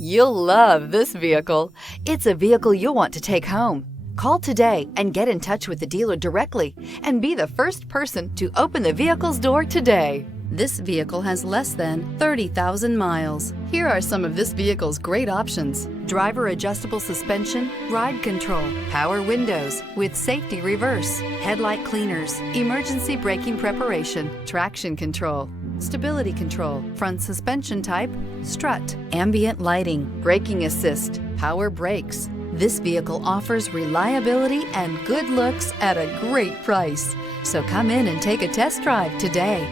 You'll love this vehicle. It's a vehicle you'll want to take home. Call today and get in touch with the dealer directly and be the first person to open the vehicle's door today. This vehicle has less than 30,000 miles. Here are some of this vehicle's great options: driver adjustable suspension, ride control, power windows with safety reverse, headlight cleaners, emergency braking preparation, traction control, stability control, front suspension type, strut, ambient lighting, braking assist, power brakes. This vehicle offers reliability and good looks at a great price. So come in and take a test drive today.